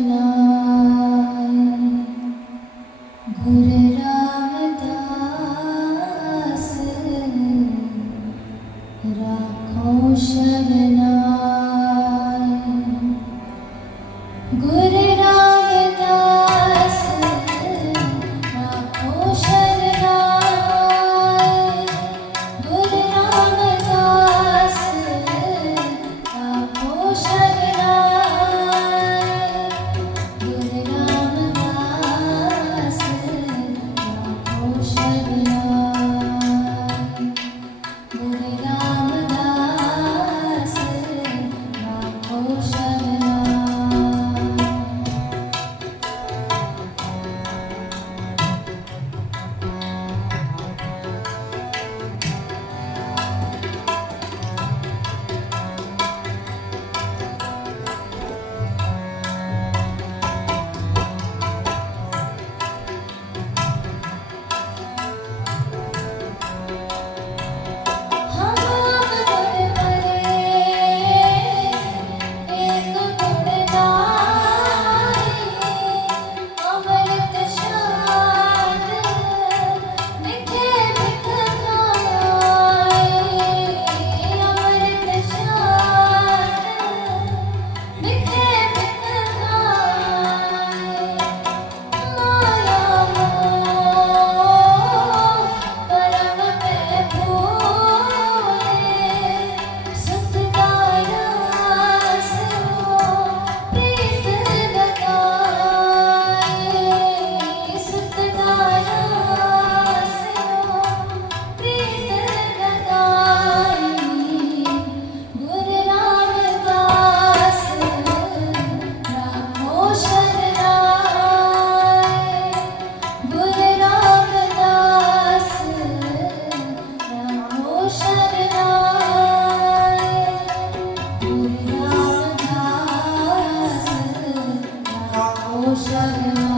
love. puxar ela.